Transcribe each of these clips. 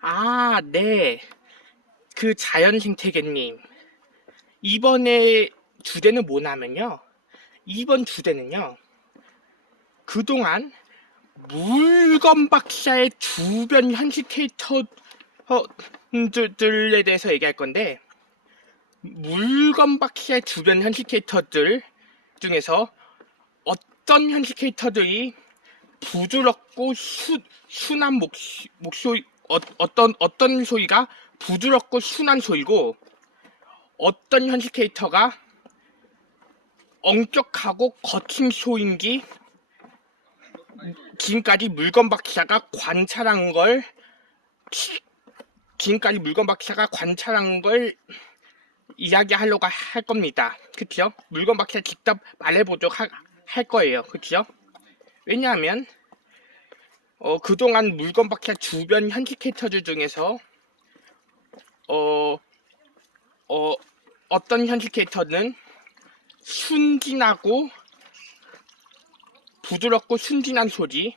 아, 네. 그 자연생태계님. 이번에 주제는 뭐냐면요. 이번 주제는요. 그동안 물건 박사의 주변 현실 캐릭터들에 대해서 얘기할 건데, 물건 박사의 주변 현실 캐릭터들 중에서 어떤 현실 캐릭터들이 부드럽고 순한 목소리, 어떤 소리가 부드럽고 순한 소리고, 어떤 현실 캐릭터가 엄격하고 거친 소인지 지금까지 물건 박사가 관찰한 걸 이야기하려고 할 겁니다. 그쵸? 물건 박사 직접 말해보도록 할 거예요. 그쵸? 왜냐하면 그동안 물건 박사 주변 현실 캐릭터들 중에서 어, 어떤 현실 캐릭터는 순진하고 부드럽고 순진한 소리,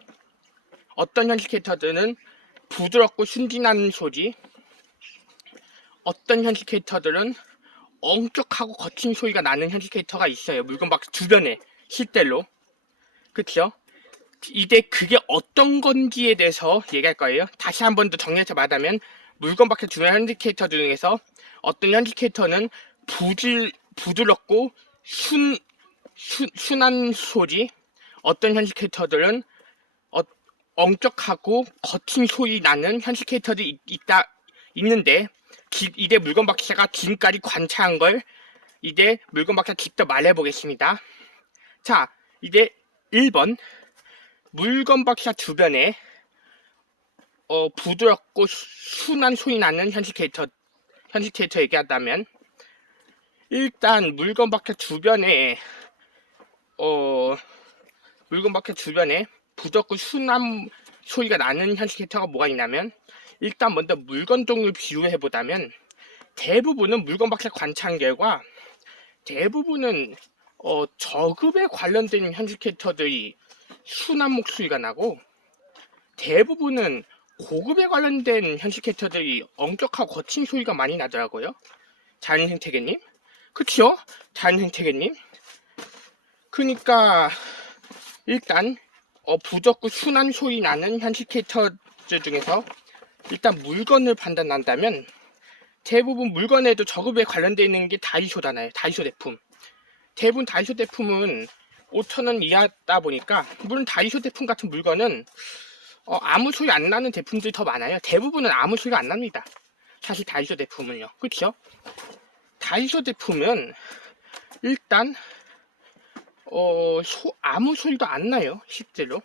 어떤 현실 캐릭터들은 부드럽고 순진한 소리, 어떤 현실 캐릭터들은 엄격하고 거친 소리가 나는 현실 캐릭터가 있어요. 물건 박사 주변에 실제로. 그쵸? 이제 그게 어떤 건지에 대해서 얘기할 거예요. 다시 한 번 더 정리해서 말하면 물건 박사 주변 현실 캐릭터 중에서 어떤 현실 캐릭터는 부드럽고 순한 소리, 어떤 현실 캐릭터들은 엄격하고 거친 소리 나는 현실 캐릭터들이 있는데, 이제 물건 박사가 지금까지 관찰한 걸 이제 물건 박사 직접 말해보겠습니다. 자, 이제 1번 물건 박사 주변에 부드럽고 순한 소리 나는 현실 캐릭터 얘기한다면, 일단 물건 박사 주변에 부드럽고 순한 소리가 나는 현실 캐릭터가 뭐가 있냐면, 일단 먼저 물건 종류 비유해보자면, 대부분은 물건 박사 관찰 결과 대부분은 저급에 관련된 현실 캐릭터들이 순한 목소리가 나고, 대부분은 고급에 관련된 현실 캐릭터들이 엄격하고 거친 소리가 많이 나더라고요. 자연생태계님. 그쵸? 자연생태계님. 그러니까 일단 부드럽고 순한 소리 나는 현실 캐릭터들 중에서 일단 물건을 판단한다면, 대부분 물건에도 저급에 관련되어 있는 게 다이소잖아요. 다이소 제품. 대부분 다이소 제품은 5,000원 이하다 보니까, 물론 다이소 제품 같은 물건은 아무 소리 안 나는 제품들이 더 많아요. 대부분은 아무 소리가 안 납니다. 사실 다이소 제품은요. 그렇죠? 다이소 제품은 일단 아무 소리도 안 나요. 실제로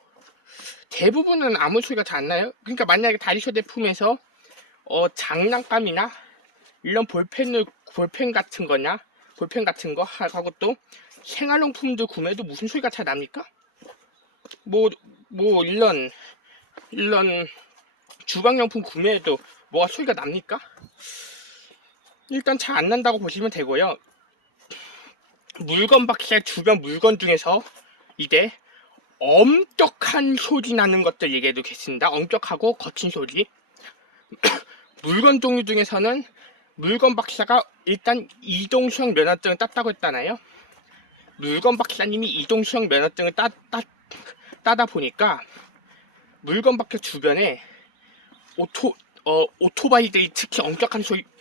대부분은 아무 소리가 잘 안 나요. 그러니까 만약에 다이소 제품에서 장난감이나 이런 볼펜 같은 거 하고 또 생활용품들 구매도 무슨 소리가 잘 납니까? 뭐 이런 주방용품 구매해도 뭐가 소리가 납니까? 일단 잘 안 난다고 보시면 되고요. 물건 박사 주변 물건 중에서 이제 엄격한 소리 나는 것들 얘기해 두겠습니다. 엄격하고 거친 소리. 물건 종류 중에서는 물건 박사가 일단 이동수형 면허증을 땄다고 했잖아요. 물건 박사님이 이동수형 면허증을 따다 보니까 물건 박사 주변에 오토바이들이 특히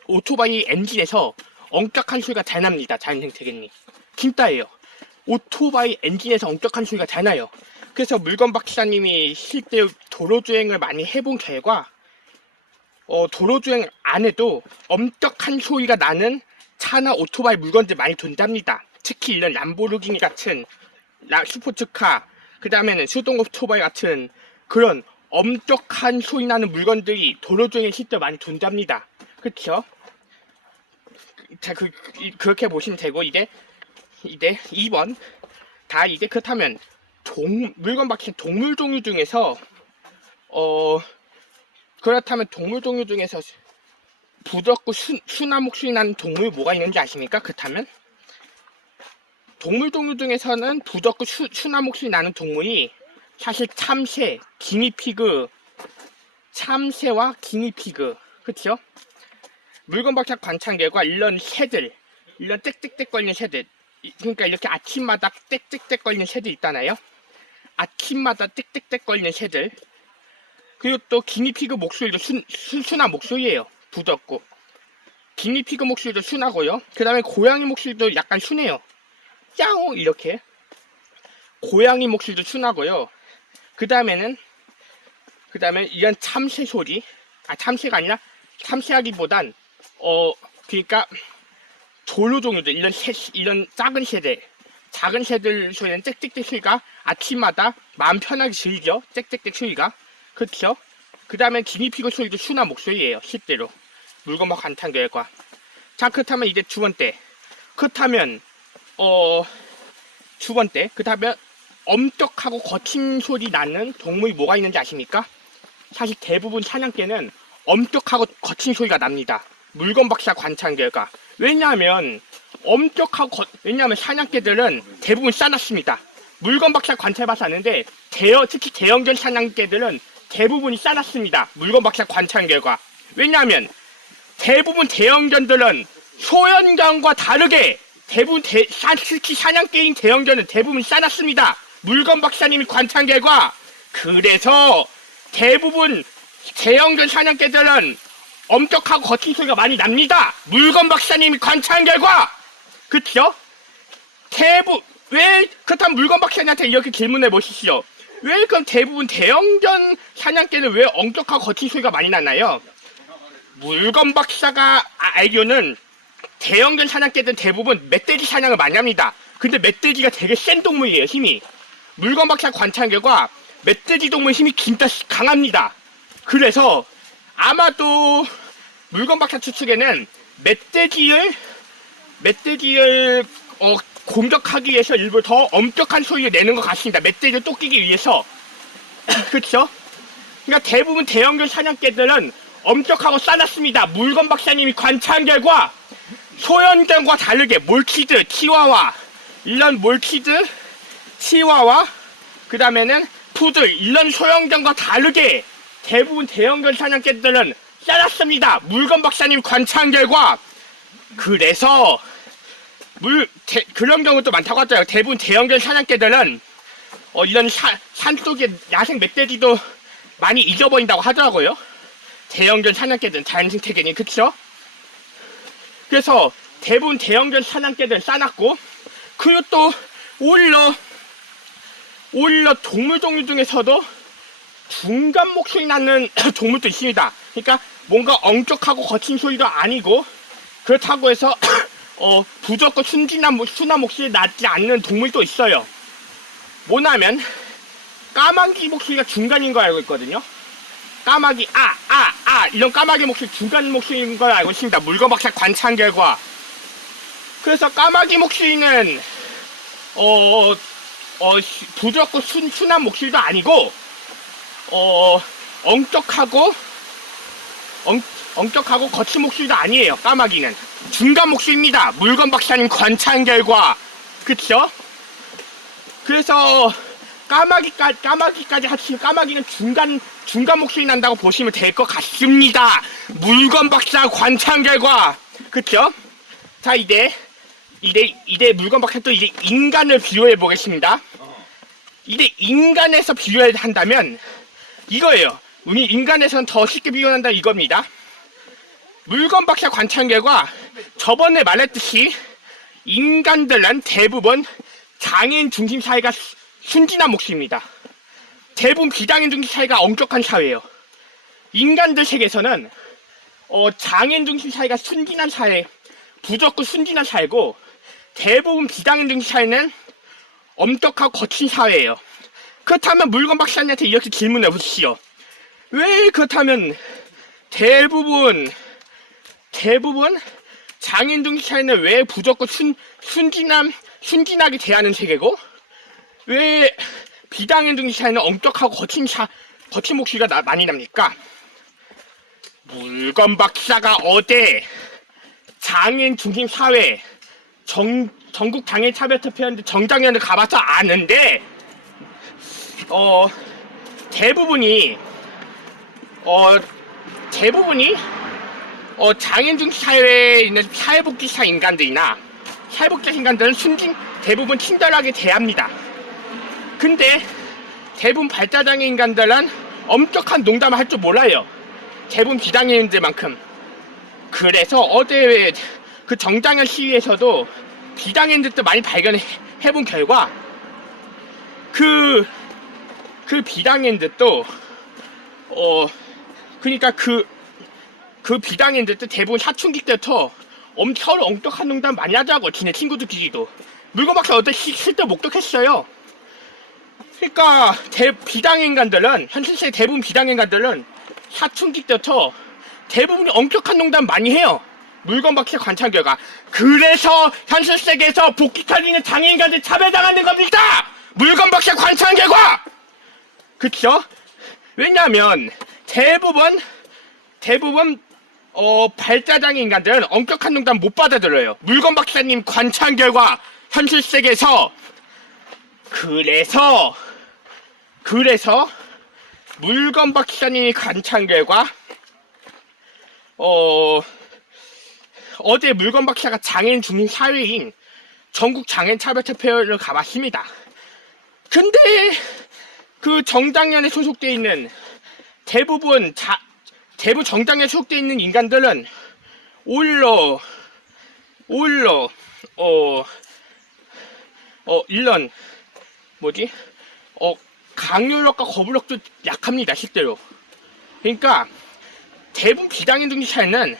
오토바이 엔진에서 엄격한 소리가 잘 납니다. 자연생태계님. 진짜예요. 오토바이 엔진에서 엄격한 소리가 잘 나요. 그래서 물건 박사님이 실제 도로주행을 많이 해본 결과 도로주행 안에도 엄격한 소리가 나는 차나 오토바이 물건들 많이 돈답니다. 특히 이런 람보르기니 같은 스포츠카, 그 다음에는 수동 오토바이 같은 그런 엄격한 소리 나는 물건들이 도로주행에 실제 많이 돈답니다. 그쵸? 자, 그렇게 보시면 되고, 이제 2번. 이제 그렇다면, 물건 박힌 동물 종류 중에서, 그렇다면 동물 종류 중에서 부드럽고 순한 목소리 나는 동물 뭐가 있는지 아십니까? 그렇다면? 동물 종류 중에서는 부드럽고 순한 목소리 나는 동물이 사실 참새, 기니피그, 참새와 기니피그, 그쵸? 물건박사 관찰 결과 이런 새들, 이런 땡땡땡 걸리는 새들, 그러니까 이렇게 아침마다 땡땡땡 걸리는 새들 있잖아요. 아침마다 땡땡땡 걸리는 새들. 그리고 또 기니피그 목소리도 순순한 목소리예요. 부드럽고. 기니피그 목소리도 순하고요. 그 다음에 고양이 목소리도 약간 순해요. 야옹 이렇게. 고양이 목소리도 순하고요. 그 다음에 이런 참새 소리. 참새가 아니라 참새하기보단 그러니까 조류종류들, 이런 작은 새들 소리는 짹짹짹 소리가 아침마다 마음 편하게 들리죠. 짹짹짹 소리가. 그렇죠? 그 다음에 기니피그 소리도 순한 목소리예요. 실제로. 물건박 관찰 결과. 자, 그렇다면 이제 두 번째. 그렇다면 두 번째. 그렇다면 엄격하고 거친 소리 나는 동물이 뭐가 있는지 아십니까? 사실 대부분 사냥개는 엄격하고 거친 소리가 납니다. 물건박사 관찰 결과. 왜냐하면 왜냐하면 사냥개들은 대부분 싸놨습니다. 물건박사 관찰해봐서 아는데 특히 대형견 사냥개들은 대부분이 싸놨습니다. 물건박사 관찰 결과. 왜냐하면 대부분 대형견들은 소형견과 다르게 특히 사냥개인 대형견은 대부분 싸놨습니다. 물건박사님이 관찰 결과. 그래서 대부분 대형견 사냥개들은 엄격하고 거친 소리가 많이 납니다. 물건박사님이 관찰 결과. 그쵸? 왜 그렇다면 물건박사님한테 이렇게 질문해 보시죠. 왜 그럼 대부분 대형견 사냥개는 왜 엄격하고 거친 소리가 많이 나나요? 물건박사가 알기로는 대형견 사냥개들은 대부분 멧돼지 사냥을 많이 합니다. 근데 멧돼지가 되게 센 동물이에요, 힘이. 물건박사 관찰 결과 멧돼지 동물 힘이 진짜 강합니다. 그래서 아마도 물건박사 추측에는 멧돼지를 공격하기 위해서 일부러 더 엄격한 소리를 내는 것 같습니다. 멧돼지를 쫓기기 위해서. 그렇죠? 그러니까 대부분 대형견 사냥개들은 엄격하고 싸놨습니다. 물건박사님이 관찰한 결과 소형견과 다르게 몰키드, 치와와, 이런 몰키드, 치와와, 그 다음에는 푸들, 이런 소형견과 다르게 대부분 대형견 사냥개들은 싸놨습니다. 물건박사님 관찰한 결과. 그래서 그런 경우도 많다고 하더라고요. 대부분 대형견 사냥개들은 이런 산속에 야생 멧돼지도 많이 잊어버린다고 하더라고요. 대형견 사냥개들은 자연생태계니. 그쵸? 그래서 대부분 대형견 사냥개들은 싸놨고, 그리고 또 오히려 동물 종류 중에서도 중간 목소리 나는 동물도 있습니다. 그러니까 뭔가 엄격하고 거친 소리도 아니고, 그렇다고 해서 부드럽고 순한 목소리 나지 않는 동물도 있어요. 뭐냐면 까마귀 목소리가 중간인 거 알고 있거든요. 까마귀 이런 까마귀 목소리 중간 목소리인 걸 알고 있습니다. 물건박사 관찰 결과. 그래서 까마귀 목소리는 부드럽고 순한 목소리도 아니고 엄격하고 거친 목소리도 아니에요. 까마귀는 중간 목소리입니다. 물건박사님 관찰 결과. 그쵸? 그래서 까마귀까지 합치면 까마귀는 중간 목소리 난다고 보시면 될 것 같습니다. 물건박사 관찰 결과. 그쵸? 자, 이제 물건박사 또 이제 인간을 비교해 보겠습니다. 이제 인간에서 비교를 한다면 이거예요. 우리 인간에서는 더 쉽게 비교한다 이겁니다. 물건박사 관찰 결과 저번에 말했듯이 인간들은 대부분 장애인 중심 사회가 순진한 목소리입니다. 대부분 비장애인 중심 사회가 엄격한 사회예요. 인간들 세계에서는 장애인 중심 사회가 순진한 사회, 부적고 순진한 사회고, 대부분 비장애인 중심 사회는 엄격하고 거친 사회예요. 그렇다면 물건박사님한테 이렇게 질문해 보시죠. 왜 그렇다면 대부분 장애인 중심 사회는 왜 부적고 순진하게 대하는 세계고, 왜 비장애인 중심 사회는 엄격하고 거친 목소리가 많이 납니까? 물건박사가 어제 장애인 중심 사회 전국 장애인 차별투표연대 정장연을 가봐서 아는데 대부분이 대부분이 장애인 중심 사회에 있는 사회복지사 인간들이나 사회복지사 인간들은 대부분 친절하게 대합니다. 근데 대부분 발달장애 인간들은 엄격한 농담을 할 줄 몰라요. 대부분 비장애인들만큼. 그래서 어제 그 정장현 시위에서도 비장애인들도 많이 발견해본 결과 그 비장애인들도 그러니까 그 비장애인들도 대부분 사춘기 때부터 서로 엄격한 농담 많이 하자고 지네 친구들끼리도. 물건박사 어제 실제 목격했어요. 그러니까 비장애 인간들은 현실 세계 대부분 비장애 인간들은 사춘기 때부터 대부분이 엄격한 농담 많이 해요. 물건박사 관찰 결과. 그래서 현실 세계에서 복귀 탈리는 장애 인간들 차별당하는 겁니다. 물건박사 관찰 결과. 그쵸? 왜냐하면 대부분 발달장애 인간들은 엄격한 농담 못 받아들여요. 물건 박사님 관찰 결과 현실 세계에서. 그래서 물건 박사님이 관찰 결과 어제 물건 박사가 장애인 중심 사회인 전국 장애인 차별협회를 가봤습니다. 근데 그 정당연에 소속되어 있는 대부분 정당에 소속되어 있는 인간들은 이런 강요력과 거부력도 약합니다, 실제로. 그러니까 대부분 비장애인 중심 사회는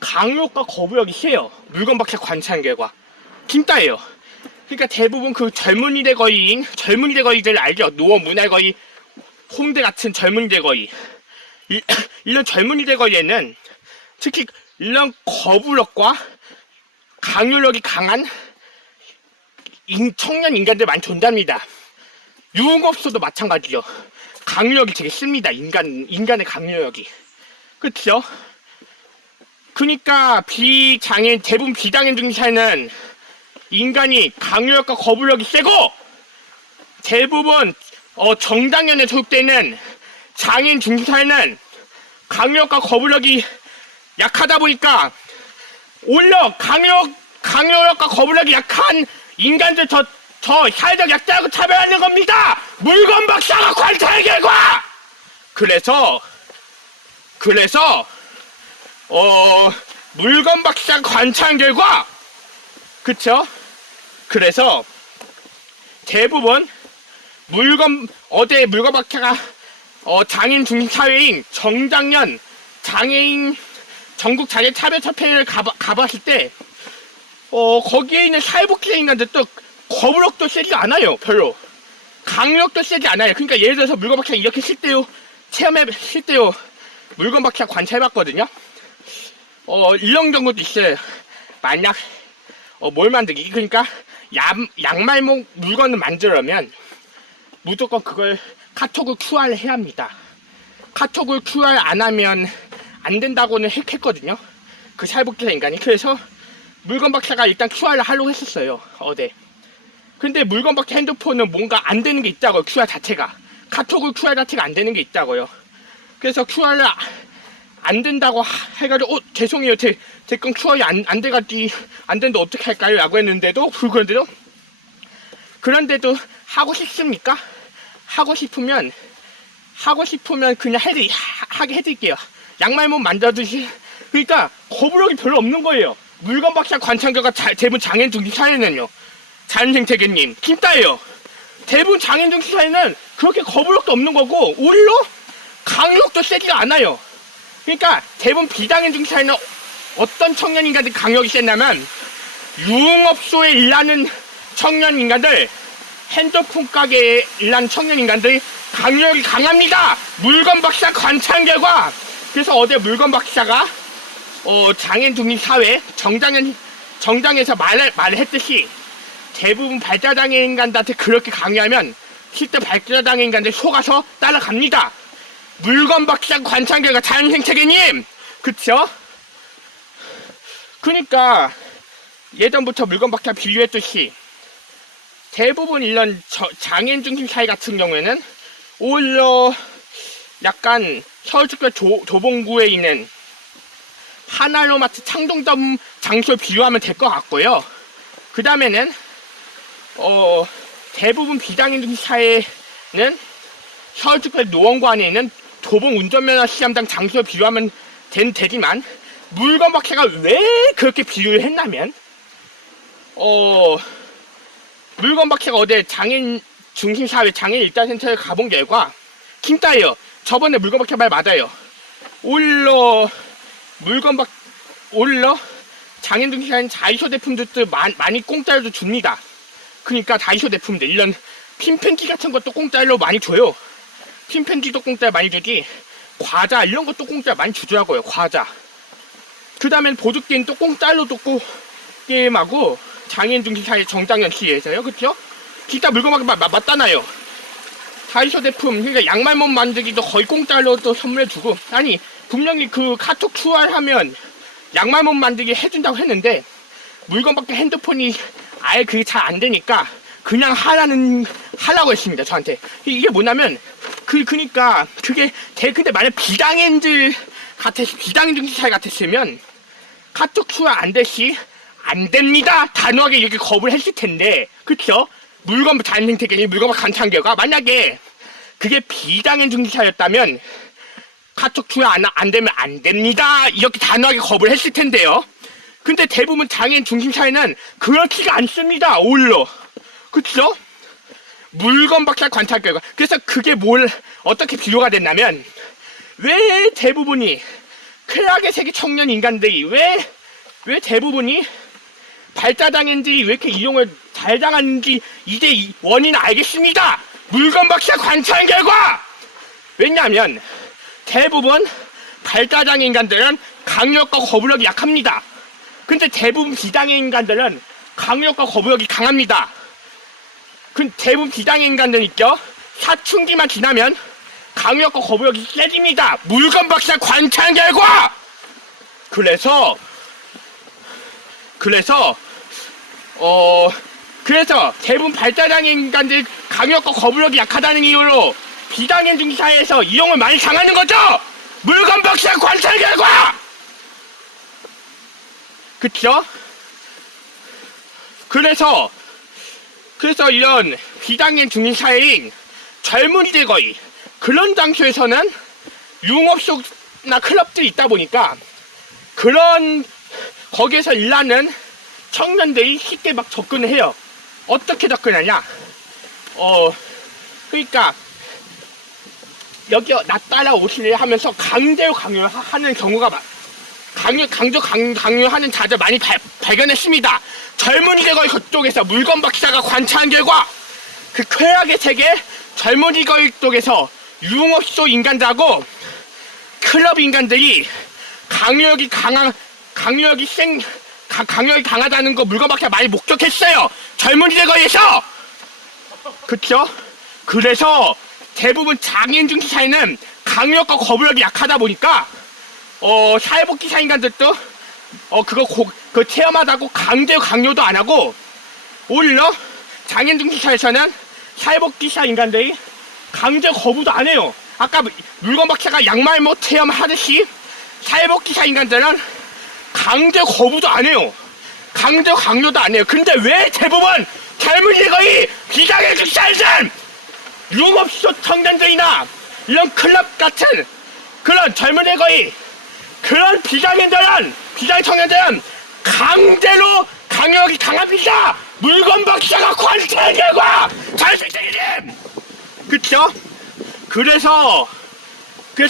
강요력과 거부력이 세요. 물건 박사 관찰 결과 진짜예요. 그러니까 대부분 그 젊은이들 거리들 알죠? 노원 문화거리, 홍대 같은 젊은이들 거리. 이런 젊은이들 거리에는 특히 이런 거부력과 강요력이 강한 청년 인간들 많이 존재합니다. 유흥업소도 마찬가지죠. 강요력이 되게 셉니다. 인간의 강요력이. 그쵸? 그러니까 대부분 비장애인 중심 사회는 인간이 강요력과 거부력이 세고, 대부분 정당연에 소속되는 장애인 중심 사회는 강요력과 거부력이 약하다 보니까 오히려 강요력과 거부력이 약한 인간들 저 사회적 약자라고 차별하는 겁니다. 물건 박사가 관찰 결과. 그래서 물건 박사 관찰 결과, 그쵸? 그래서 대부분 어제 물건 박사가 장애인 중심 사회인 정장년 장애인 전국 장애인 차별협회를 가봤을 때 거기에 있는 사회복지사 인간들도 거부력도 세지 않아요. 별로 강력도 세지 않아요. 그러니까 예를 들어서 물건 박사 이렇게 실제로 물건 박사 관찰해봤거든요. 이런 경우도 있어요. 만약 뭘 만들기, 그러니까 양말목 물건을 만들려면 무조건 그걸 카톡을 QR을 해야 합니다. 카톡을 QR 안 하면 안 된다고는 했거든요. 그 사회복지사 인간이. 그래서 물건 박사가 일단 QR을 하려고 했었어요, 어제. 근데 물건 박사 핸드폰은 뭔가 안 되는 게 있다고요, QR 자체가. 카톡을 QR 자체가 안 되는 게 있다고요. 그래서 QR을 안 된다고 해가지고 죄송해요, 제 건 QR이 안 돼가지고 안 되는데 어떻게 할까요? 라고 했는데도 그런데도 하고 싶습니까? 하고 싶으면 그냥 하게 해드릴게요. 양말몸 만져주시. 그러니까 거부력이 별로 없는 거예요. 물건 박사 관찰 결과 대부분 장애인 중심 사회는요. 자연생태계님 진짜예요. 대부분 장애인 중심 사회는 그렇게 거부력도 없는 거고 오히려 강력도 세지가 않아요. 그러니까 대부분 비장애인 중심 사회는 어떤 청년 인간들이 강력이 세냐면 유흥업소에 일하는 청년 인간들, 핸드폰 가게에 일하는 청년 인간들이 강력이 강합니다. 물건 박사 관찰 결과. 그래서 어제 물건 박사가 장애인 중심 사회 정장에서 말을 했듯이 대부분 발달장애 인간들한테 그렇게 강요하면 실제 발달장애 인간들 속아서 따라갑니다. 물건 박사 관찰 결과 자연생태계님, 그쵸? 그러니까 예전부터 물건 박사 비유했듯이 대부분 이런 장애인 중심 사회 같은 경우에는 오히려 약간 서울특별 도봉구에 있는 하나로마트 창동점 장소를 비유하면 될 것 같고요. 그 다음에는 대부분 비장애인차에는 서울특별 노원구안에 있는 도봉 운전면허 시험장 장소를 비유하면 되지만 물건 박차가 왜 그렇게 비유를 했냐면 물건 박차가 어제 장애인 중심사회 장애인 일자센터에 가본 결과 김따예요. 저번에 물건 박차 말 맞아요. 오히려 장애인 중심사회는 다이소 제품들도 많이 공짜로 줍니다. 그러니까 다이소 제품들 이런 핀펜지 같은 것도 공짜로 많이 줘요. 핀펜지도 공짜로 많이 주지 과자 이런 것도 공짜로 많이 주더라고요. 과자. 그 다음엔 보드게임 또 공짜로 줬고 게임하고 장애인 중심사회 정장연시에서요. 그쵸? 진짜 물건 맞잖아요. 다이소 제품 그러니까 양말몸 만들기도 거의 공짜로 또 선물해주고 아니 분명히 그 카톡 추월하면 양말몸 만들기 해준다고 했는데 물건밖에 핸드폰이 아예 그게 잘 안되니까 그냥 하라고 했습니다. 저한테. 이게 뭐냐면 그니까 그게 근데 만약 비장애인 중심사회 같았으면 카톡 추월 안되시 안됩니다 단호하게 이렇게 거부를 했을 텐데 그쵸? 물건 단생태계니 물건 간창결과 만약에 그게 비장애인 중심사였다면 카톡 추월 안되면 안됩니다 이렇게 단호하게 거부를 했을 텐데요. 근데 대부분 장애인 중심사회는 그렇지가 않습니다. 오히려 그쵸? 물건 박차 관찰 결과 그래서 그게 어떻게 비교가 됐냐면 왜 대부분이 쾌락의 세계 청년 인간들이 왜 대부분이 발자장애인들이 왜 이렇게 이용을 잘 당하는지 이제 원인을 알겠습니다. 물건 박차 관찰 결과 왜냐하면 대부분 발자장애 인간들은 강력과 거부력이 약합니다. 근데 대부분 비장애 인간들은 강력과 거부력이 강합니다. 대부분 비장애 인간들 있죠? 사춘기만 지나면 강력과 거부력이 세집니다. 물건 박차 관찰 결과 그래서 대부분 발자장애 인간들 강력과 거부력이 약하다는 이유로 비장애인 중심사회에서 이용을 많이 당하는 거죠. 물건 박차 관찰 결과 그쵸? 그래서 이런 비장애인 중심사회인 젊은이들 거의 그런 장소에서는 유흥업소나 클럽들이 있다 보니까 거기에서 일하는 청년들이 쉽게 막 접근을 해요. 어떻게 접근하냐? 그러니까 여기 나 따라오실래 하면서 강제로 강요하는 경우가 강요하는 자들 많이 발견했습니다. 젊은이들 거의 그쪽에서 물건 박사가 관찰한 결과 그 쾌락의 세계 젊은이 거의 쪽에서 유흥업소 인간들하고 클럽 인간들이 강요력이 강하다는 거 물건 박사 많이 목격했어요. 젊은이들 거에서 그쵸? 그래서 대부분 장애인 중심사회는 강력과 거부력이 약하다 보니까 사회복지사 인간들도 그거 체험하다고 강요도 안 하고 오히려 장애인 중심사회에서는 사회복지사 인간들이 강제 거부도 안 해요. 아까 물건 박사가 양말모 체험하듯이 사회복지사 인간들은 강제 거부도 안 해요. 강제 강요도 안 해요. 근데 왜 대부분 젊은이들 거의 비장애인 중심사회는 유흥업소 청년들이나 이런 클럽 같은 그런 젊은이들 거의 그런 비장애 청년들은 강제로 강력이 강합니다. 물건 박사가 관찰 결과 잘생기님 그쵸? 그래서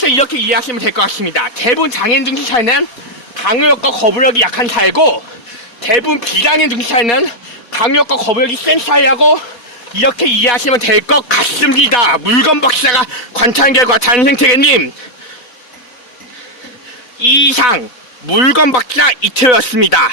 이렇게 이해하시면 될 것 같습니다. 대부분 장애인 중심사회는 강력과 거부력이 약한 사회고 대부분 비장애인 중심사회는 강력과 거부력이 센 사회라고 이렇게 이해하시면 될 것 같습니다. 물건 박사가 관찰 결과 잔생태계님 이상 물건 박사 이태호였습니다.